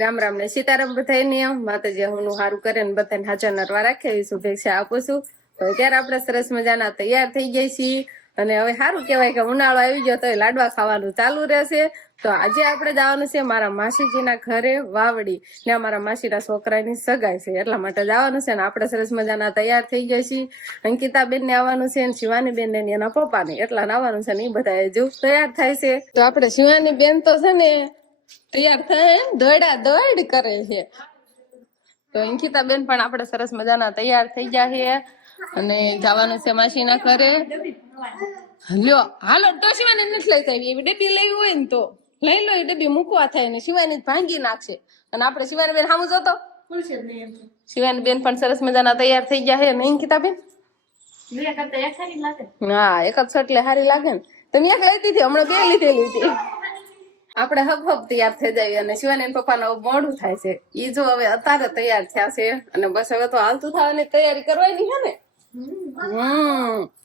રામ રામ ને સીતારામ બધાય નિયમ માતાજી હું સારું કરે ને બધાને હાજર નરવા રાખે એવી શુભેચ્છા આપું છું. તો અત્યારે આપણે સરસ મજાના તૈયાર થઈ જાય છીએ અને હવે સારું કહેવાય કે ઉનાળો આવી ગયો તો લાડવા ખાવાનું ચાલુ રહેશે. તો આજે આપણે જવાનું છે મારા માસીજીના ઘરે વાવડી ને અમારા માસીના છોકરાની સગાઈ છે એટલા માટે જવાનું છે ને આપણે સરસ મજાના તૈયાર થઈ જાય છીએ. અંકિતાબેન ને આવવાનું છે ને શિવાની બેન ને એના પપ્પા ને એટલા આવવાનું છે ને એ બધા હજુ તૈયાર થાય છે. તો આપણે શિવાની બેન તો છે ને તૈયાર થાય દોડા દોડ કરે છે. તો અંકિતા બેન પણ આપણે સરસ મજાના તૈયાર થઈ ગયા છે અને જવાનું છે માસીના ઘરે. લ્યો હાલો તો શિવાની નથી લઈ આવી એવી ડબ્બી લેવી હોય ને તો લઈ લો. એ ડબ્બી મૂકવા થાય ને શિવાની ભાંગી નાખશે. અને આપણે શિવાની બેન સામું જોતો શિવાની બેન પણ સરસ મજાના તૈયાર થઈ ગયા છે ને અંકિતા બેન. હા એક જ એટલે સારી લાગે ને. તમે એક લઈ દીધી હમણાં બે લીધેલી હતી. આપણે હબ તૈયાર થઈ જાય અને શિવાની પપ્પાને મોડું થાય છે. ઈ જો હવે અત્યારે તૈયાર થયા છે અને બસ હવે તો હાલતું થવાની તૈયારી કરવાની છે ને.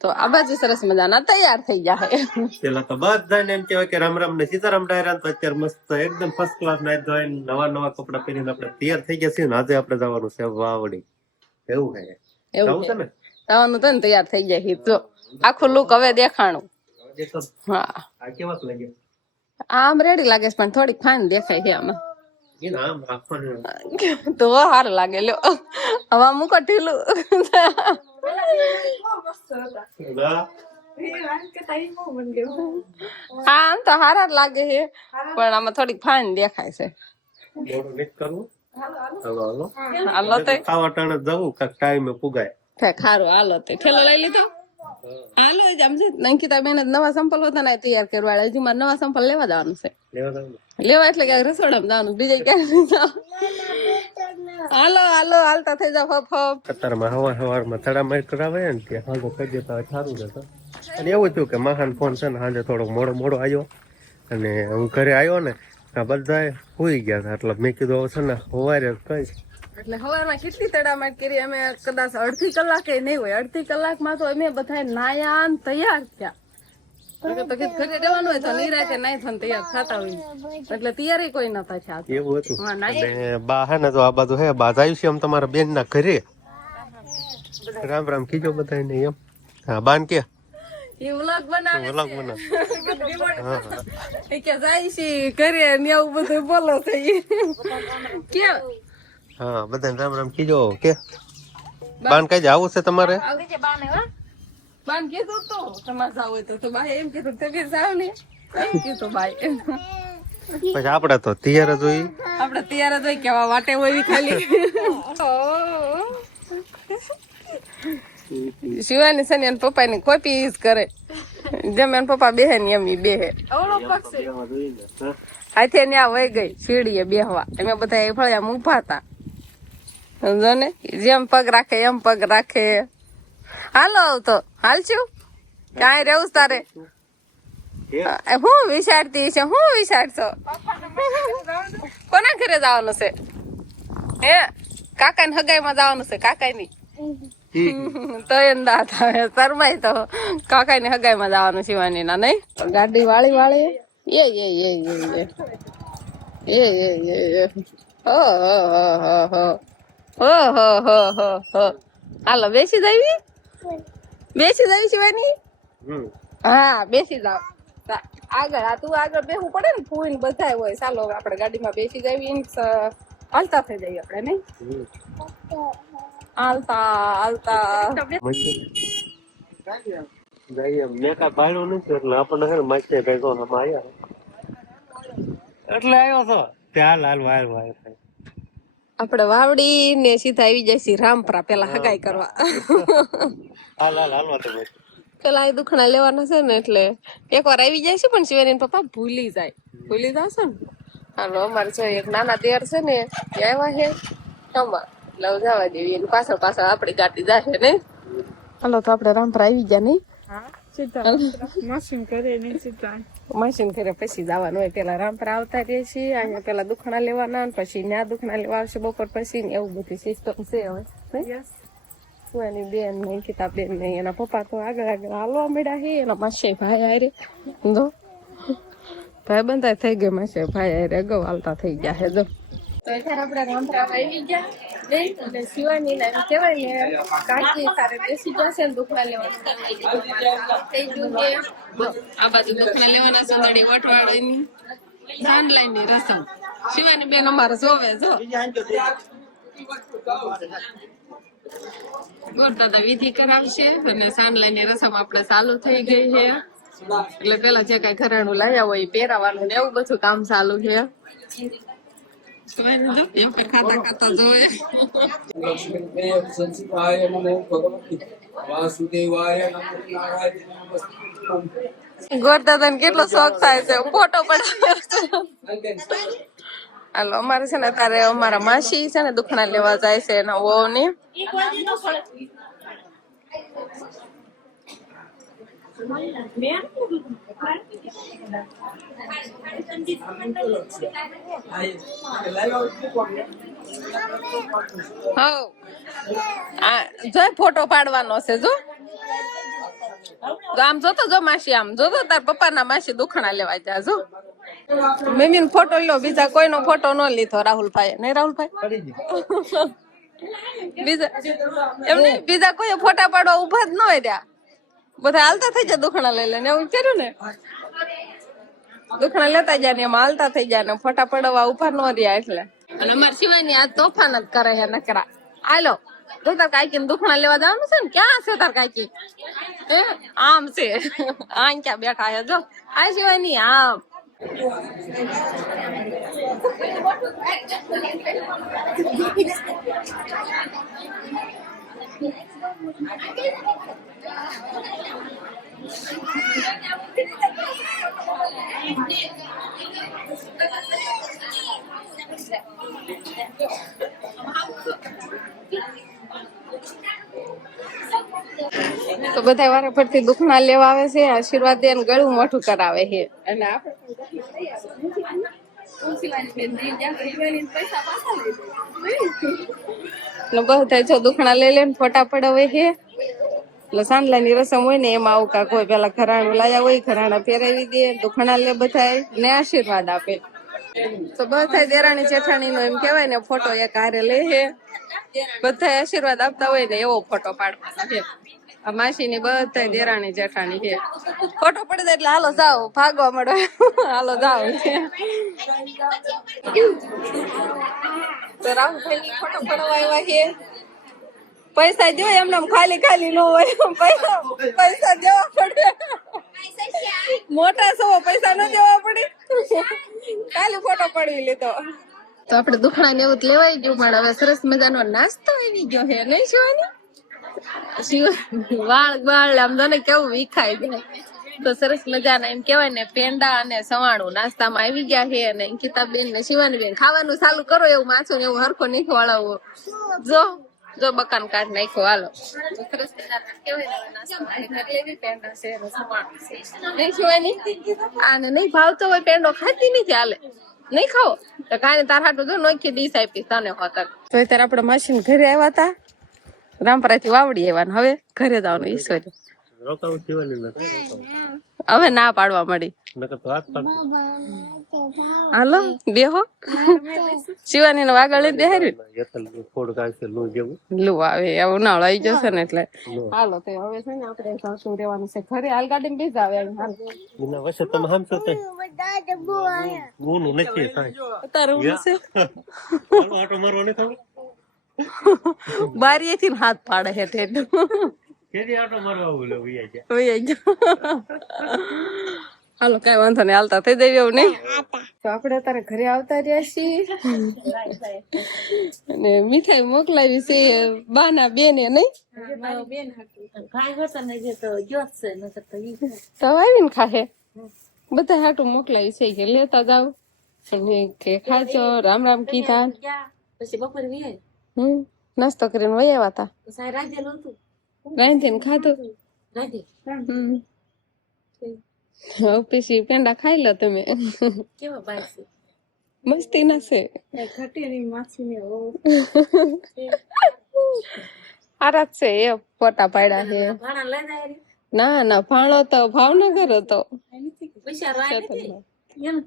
તો આ બાજુ સરસ મજાના તૈયાર થઈ જાય. પેલા તો બધાને એમ કહેવાય કે રામ રામ ને સીતારામ ડાયરા. તો અત્યારે મસ્ત એકદમ ફર્સ્ટ ક્લાસ નાઈ ધોઈને નવા કપડા પહેરીને આપણે તૈયાર થઈ ગયા છીએ ને આજે આપણે જવાનું છે વાવડી. એવું છે એવું છે ને જવાનું તો ને તૈયાર થઈ જાય. જો આખું લુક હવે દેખાણું. હા આ કેવા લાગે? આમ રેડી લાગે છે પણ થોડીક ફાઇન દેખાય છે આમાં. આમ રાખવાનું તો સારું લાગે. લ્યો હવા મૂકો ઢીલું. આમ તો હારા જ લાગે છે પણ આમાં થોડીક ફાઇન દેખાય છે. હાલો તો ખાવા ટાણે જવું કાંઈક ટાઈમે પુગાય. ખારું હાલો તો ઠેલો લઈ લીધો. હાલો જ આમ છે અંકિતા બેન નવા સંપલ હતા ને તૈયાર કરવા હજી મારે નવા સંપલ લેવા જવાનું છે. લેવા એટલે કે રસોડામાં જવાનું બીજે ક્યાં. હાલો હાલો હાલતા થઈ જાવ હપ હપ. અત્યારમાં સવારમાં તડામાર કરાવે ને ત્યાં હાલો કરી દેતા સારું રહેતો. અને એવું થયું કે મહાન ફોન છે ને સાંજે થોડોક મોડો આવ્યો અને હું ઘરે આવ્યો ને આ બધા સુઈ ગયા હતા. એટલે મેં કીધું હવે છે ને સવારે કઈ એટલે સવારમાં કેટલી તડામાટ કરી અમે કદાચ અડધી કલાકે નહીં હોય. અડધી કલાકમાં તો અમે બધા નાયા ને તૈયાર થયા. તો ઘરે રહેવાનું હોય તો નિરાતે નાઈ થઈને તૈયાર થતા હોય એટલે તૈયારી કોઈ નતા થયા. એવું હતું. અને બા હે ને તો આ બાજુ હે બા આવ્યું છે એમ તમારા બેન ના ઘરે. રામ રામ કીજો બધા ને એમ. હા બાન કે એ વ્લોગ બનાવે વ્લોગ બનાવે. કે જાય છે ઘરે ને એવું બધું બોલો થઈ કે. હા બધાને રામ રામ કીજો કે બાન કઈ આવું છે તમારે. બાન કીધું તો તમારે જાવ હોય તો બાય એમ કીધું તમે જાવ ને એમ કીધું બાય. પછી આપડે તો તૈયાર જ હોય. આપડે તૈયાર જ હોય કેવા વાટે હોય ખાલી. શિવાની છે ને એના પપ્પા ની કોપી જ કરે. જેમ એના પપ્પા બેહે ને એમ બેહે. હાથે ત્યાં વહી ગઈ સીડીએ બેહવા. અમે બધા ફળિયા ઉભા હતા સમજો ને. જેમ પગ રાખે એમ પગ રાખે. હાલો તો હાલશું ક્યાંય રહેવું તારે. હું વિચારતી છે હું વિચારશો કોના ઘરે જવાનું છે. હે કાકા ની હગાઈ માં જવાનું છે. કાકા ની તો એમ દાંત આવે શરમાય તો કાકા ની હગાઈ માં જવાનું શિવાની ના નહીં. ગાડી વાળી વાળી હાલો બેસી જાવી શિવાની. હા બેસી જાવ આગળ. આ તું આગળ બેસવું પડે ને ફૂઈ બધા હોય. ચાલો આપડે ગાડીમાં બેસી જાવી હાલતા થઈ જઈએ આપડે નહીં. હાલતા હાલતા એટલે આવ્યો છો ત્યાં લાલ વાયર વાયર આપડે વાવડી ને સીધા આવી જાય છે રામપરા પેલા હગાઈ કરવા. પેલા એ દુખણા લેવાના છે ને એટલે એકવાર આવી જાય છે પણ શિવાની પપ્પા ભૂલી જશો ને. હાલો અમારે જો એક નાના દેર છે ને એ આવ્યા છે અમાર એટલે જવા દેવી એની પાછળ પાછળ આપડી ગાડી જાય ને. હાલો તો આપડે રામપરા આવી ગયા નહીં. મશીન કરે પછી જવાનું હોય. પેલા રામપરા આવતા રહે છે અહીંયા પેલા દુખણા લેવાના પછી ન્યા દુખણા લેવા આવશે બપોર પછી ને એવું બધી સિસ્ટમ છે હવે. એની બેન ને અંકિતા બેન ને એના પપ્પા તો આગળ હાલવા મળ્યા છે. એના માસી ભાઈ હારે જો ભાઈ બંધાય થઈ ગયા. માસી ભાઈ હારે અગાઉ હાલતા થઈ ગયા છે. જો તો અત્યારે આપણે રામરાવ આવી ગયા બેન અને શિવાની ને એમ કહેવાય ને કાકી તારે બેસી જશે ને દુખણા લેવાનું થઈ ગયું કે આ બાજુ દુખણા લેવાના સુંદડી વટવાળીની સાંડલાઈની રસમ શિવાની બેન અમારે જોવે જો ગોરદાદા વિધિ કરાવશે અને સાંડલાઈની રસમ આપણે ચાલુ થઈ ગઈ છે એટલે પેલા જે કઈ ઘરેણું લાવ્યા હોય એ પહેરાવાનું ને એવું બધું કામ ચાલુ છે ખાતા ખાતા જોવે લક્ષ્મીદેવ સંચિતાય નમો ભગવતી વાસુદેવાય નમો નારાયણ નમસ્તે ગોરદાદાને કેટલો શોખ થાય છે ફોટો પડાવ્યો છે હાલો અમારે છે ને અત્યારે અમારા માસી છે ને દુખણા લેવા જાય છે એના વહુ ને જો ફોટો પાડવાનો છે જો આમ જોતો જો માસી આમ જોતો તાર પપ્પાના માસી દુખણા લેવા જા જો મમ્મી ફોટો લ્યો બીજા કોઈનો ફોટો ન લીધો રાહુલભાઈ નહીં રાહુલભાઈ બીજા એમને બીજા કોઈ ફોટા પાડવા ઉભા જ ન હોય ત્યાં બધા હાલતા થઈ જાય દુખણા લઈ લઈને એવું કર્યું ને દુખણા લેતા જાય ને એમાં હાલતા થઈ જાય ને ફોટા પડવા ઉભા ન રહ્યા એટલે અને અમારે સિવાયની આ તોફાન જ કરે છે નકરા હાલો તો તાર કાકી ને દુખણા લેવા જવાનું છે ને ક્યાં છે તાર કાકી આમ છે આ ક્યાં બેઠા છે જો આ સિવાયની આમ તો બધા વારે ફરતી દુખણા લેવા આવે છે આશીર્વાદ દે ને ગળું મોઢું કરાવે છે અને બધા જો દુખણા લઈ લે ને ફોટા પડાવે છે એટલે સાંડલાની રસમ હોય ને એમાં આવું કાંક હોય પેલા ઘરાણું લાયા હોય ઘરાણા પહેરાવી દે દુખણા લે બધા ને આશીર્વાદ આપે તો બધા દેરાણી જેઠાણી નો એમ કેવાય ને ફોટો એક હારે લે છે બધા આશીર્વાદ આપતા હોય ને એવો ફોટો પાડવાનો છે આ માસી ની બધા દેરાણી જેઠાણી છે ફોટો પડી જાય એટલે હાલો જાઓ ભાગવા મળો હાલો જાઓ તો રાહુલભાઈ ની ફોટો પડવા આવ્યા છે પૈસા જો એમને ખાલી ખાલી ન હોય પૈસા દેવા પડે મોટા સૌ પૈસા ન દેવા પડે ખાલી ફોટો પડવી લીધો તો આપડે દુખણા ને એવું લેવાઈ ગયું પણ હવે સરસ મજાનો નાસ્તો આવી ગયો છે નહીં શિવાની વાળ આમ તો કેવું વિખાય જાય તો સરસ મજાના એમ કેવાય ને પેંડા અને સવાણું નાસ્તામાં આવી ગયા છે અને અંકિતાબેન ને શિવાની બેન ખાવાનું ચાલુ કરો એવું માછું ને એવું હરખો નહીં ખવડાવવો જો બકાન કાઢ નાખ્યો હાલો સરસ મજાના કેવાય ને નાસ્તામાં કરી લેવી પેંડા છે સવાણું છે નહીં શિવાની આને નહીં ભાવતો હોય પેંડો ખાતી નથી હાલે નહીં ખાવો તો કાંઈ તાર હાટું જો નોખી ડીશ આપી તને હોતર તો અત્યારે આપડે મશીન ઘરે આવ્યા હતા રામપરા થી વાવડી આવ્યા હવે ઘરે જવાનું ઈશ્વર હવે ના પાડવા મળી હાલો બેહો શિવાની ને વાગળ બેહાર્યું લુ આવે એવું ઉનાળો આવી જશે ને એટલે હાલો તો હવે છે ને આપડે સાસુ રહેવાનું છે ઘરે હાલ ગાડી બેસી આવે બારી થી હાથ પાડે છે હાલો કઈ વાંધો નઈ હાલતા થઈ જઈએ એવું નઈ તો આપડે અત્યારે ઘરે આવતા રહ્યા છીએ અને મીઠાઈ મોકલાવી છે બાના બેને નઈ તો આવીને ખાહે બધા હાટું મોકલાવી છે કે લેતા જાવ અને કે ખાજો રામ રામ કીધા પછી બપોરે વી નાસ્તો કરીને વહી આવ્યા હતા રાંધેલું હતું રાંધીને ખાધું રાંધી પછી પેંડા ખાઈ લો તમે કેવા બાય છે મસ્તી ના છે ઘટેરી માછી ને આરાત છે એ ફોટા પાડ્યા છે ભાણા લઈ જાય રે ના ના ભાણો તો ભાવનગર હતો પૈસા રાય નથી એમ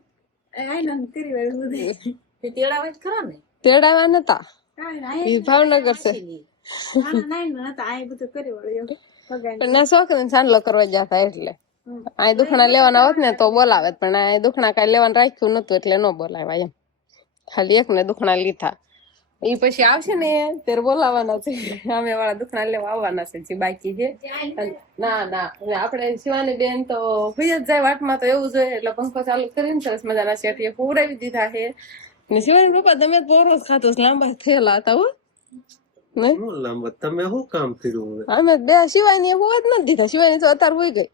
આઈ ના કરી વાળું બધું તે તેડાવે જ ખરા ને તેડાવા નતા ઈ ભાવનગર છે પણ ના શોખ ને ચાંદલો કરવા જતા એટલે આ દુખણા લેવાના હોત ને તો બોલાવે પણ આ દુખણા કઈ લેવાનું રાખ્યું નતું એટલે ન બોલાવાય એમ ખાલી એક ને દુખણા લીધા ઈ પછી આવશે ને ત્યારે બોલાવાના છે અમે વાળા દુખણા લેવા આવવાના છે જે બાકી છે ના ના આપણે શિવાની બેન તો હુઈ જ જાય વાટમાં તો એવું જોઈએ એટલે પંખો ચાલુ કરીને સરસ મજાના શેઠીએ પૂરાવી દીધા છે ને શિવાની પપ્પા તમે બોરો જ ખાતો લાંબા થયેલા હતા હો નહીં હું લાંબા તમે શું કામ કર્યું હવે અમે બે શિવાની હોવા જ નથી દીધા શિવાની તો અત્યારે હોઈ ગઈ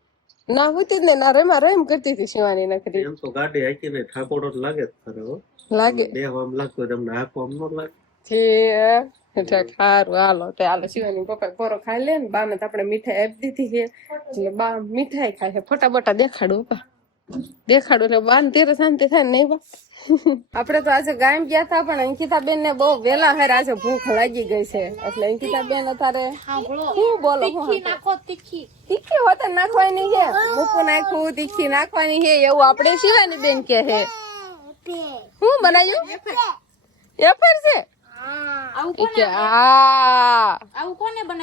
ના હોતી જ ને ના રેમ કરતી હતી શિવાની નખરી એમ તો ગાડી હાકીને ઠાકોડો જ લાગે જ ખરે હો લાગે બે આમ લાગતો તમને હાકવા ન લાગે સારું હાલો તો હાલો શિવાની પપ્પા પોરો ખાઈ લે ને બા ને તો આપણે મીઠાઈ આપી દીધી છે એટલે બા મીઠાઈ ખાય છે ફોટા બોટા દેખાડું એટલે બા ને તેરે શાંતિ થાય ને નહીં બા આપડે તો આજે ગામ ગયા હતા પણ અંકિતા બેન ને બહુ વેલા હેર આજે ભૂખ લાગી ગઈ છે એટલે અંકિતા બેન અત્યારે શું બોલો તીખી હોતે નાખવાની છે મૂકું નાખવું તીખી નાખવાની છે એવું આપણે શિવાની બેન કે છે શું બનાવ્યું એફર છે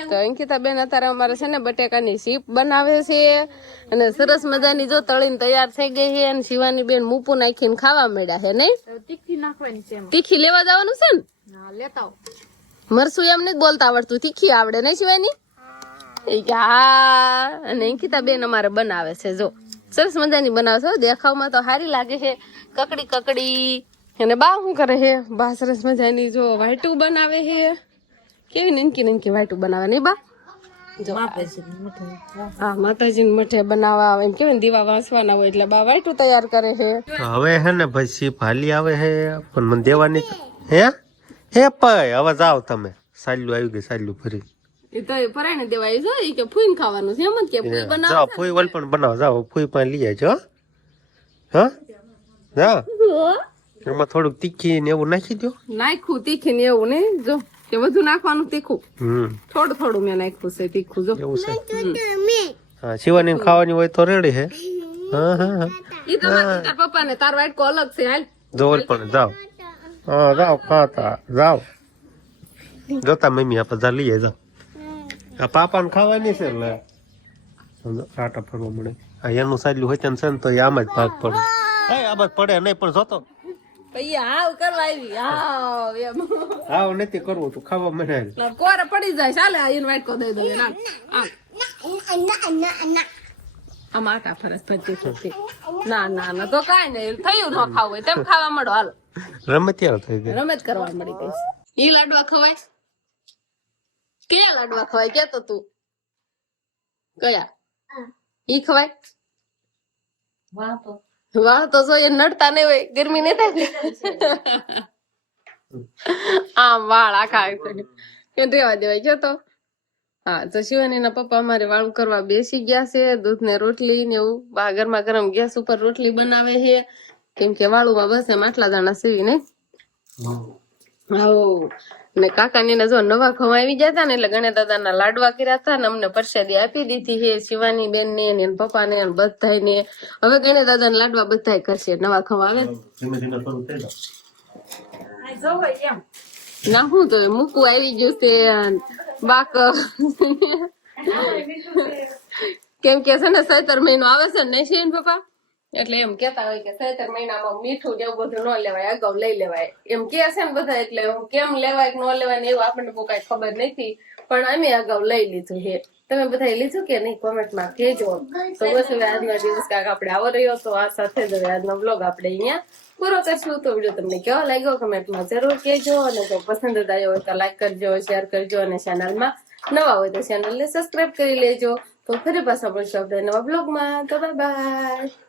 તો અંકિતા બેન અત્યારે અમારે છે ને બટેકાની સીપ બનાવે છે અને સરસ મજાની જો તળીને તૈયાર થઈ ગઈ છે અને શિવાની બેન મૂપું નાખીને ખાવા માંડ્યા છે નહીં તીખી નાખવાની છે તીખી લેવા જવાનું છે ને લેતા આવો મરસું એમ નથી બોલતા આવડતું તીખી આવડે ને શિવાની હા અને અંકિતા બેન અમારે બનાવે છે જો સરસ મજાની બનાવે છે દેખાવમાં તો સારી લાગે છે કકડી અને બા શું કરે છે બા સરસ મજાની જો વાઈટું બનાવે છે કેવી નનકી વાઈટું બનાવે નહીં બા જો હા માતાજી મઠે બનાવવા એમ કેવાય ને દીવા વાંસવાના હોય એટલે બા વાઈટું તૈયાર કરે છે હવે હે ને ભાઈ સીપ હાલી આવે હે પણ મને દેવાની હે ભાઈ હવે જાઓ તમે સાલ્યું આવી ગઈ સાલ્યું ફરી એ તો પરાણે દેવાય છે એ કે ફૂઈને ખાવાનું છે એમ જ કે ફૂઈ બનાવ જાઓ ફૂઈ વલ પણ બનાવો જાઓ ફૂઈ પણ લઈ આવજો હા જા એમાં થોડુંક તીખી ને એવું નાખી દો નાખ્યું તીખી ને એવું નહીં જો કે બધું નાખવાનું તીખું થોડું મેં નાખ્યું છે તીખું જો એવું છે હા શિવાની ખાવાની હોય તો રેડી હે હા હા ઈ તો તાર પપ્પા ને તાર વાટકો અલગ છે હાલ જોલ પણ જાઓ હા જાઓ ખાતા જાઓ જોતા મમ્મી આપણે જા લઈએ જાઓ આ પાપાને ખાવાની છે એટલે આટા ફરવા મળે આ એનું સાજલું હોય છે ને તો એ આમ જ ભાગ પડે આ બસ પડે નહીં પણ જોતો પછી હાવ કરવા આવી હાવ એમ હાવ નથી કરવું તું ખાવા મને કોરે પડી જાય ચાલે એને વાટકો દઈ દઉં ના આમ આટા ફરસ ભજી ના ના ના તો કાંઈ નહીં થયું ન ખાવું હોય તેમ ખાવા મળો હાલો રમત યાર થઈ ગઈ રમત કરવા મળી ગઈ ઈ લાડવા ખવાય કયા લાડવા ખવાય કેતો તું કયા ઈ ખવાય વાહ તો જો એ નડતા નહીં હોય ગરમી નહીં થાય આમ વાળ આખા કે રેવા દેવાય જો તો હા તો શિવાની ના પપ્પા અમારે વાળું કરવા બેસી ગયા છે દૂધ ને રોટલી ને એવું બા ગરમા ગરમ ગેસ ઉપર રોટલી બનાવે છે કેમ કે વાળુમાં બસ એમ આટલા દાણા સીવી ને હાઉ ને કાકા ને જો નવા ખવા આવી જતા ને એટલે ગણે દાદા લાડવા કર્યા હતા ને અમને પ્રસાદી આપી દીધી છે શિવાની બેન ને પપ્પા ને બધા ને હવે ગણે દાદા લાડવા બધા કરશે નવા ખવા આવે ના હું તો મૂકવું આવી ગયું છે બાક કેમ કે છે ને સૈતર મહિનો આવે છે ને શિવન પપ્પા એટલે એમ કેતા હોય કે સૈતર મહિનામાં મીઠું ને એવું બધું ન લેવાય અગાઉ લઈ લેવાય એમ કે છે ને બધા એટલે કેમ લેવાય કે ન લેવાય ને એવું આપણને બહુ કઈ ખબર નથી પણ અમે અગાઉ લઈ લીધું છે તમે બધા લીધું કે નહીં કોમેન્ટમાં કહેજો તો બસ હવે આજનો દિવસ કાંક આપણે આવો રહ્યો તો આ સાથે જ હવે આજનો બ્લોગ આપણે અહીંયા પૂરો કરશું તો વિડીયો તમને કેવો લાગ્યો કમેન્ટમાં જરૂર કહેજો અને જો પસંદ જ આવ્યો હોય તો લાઈક કરજો શેર કરજો અને ચેનલમાં નવા હોય તો ચેનલને સબસ્ક્રાઇબ કરી લેજો તો ફરી પાછા મળશું આપણે નવા બ્લોગમાં તો બાય બાય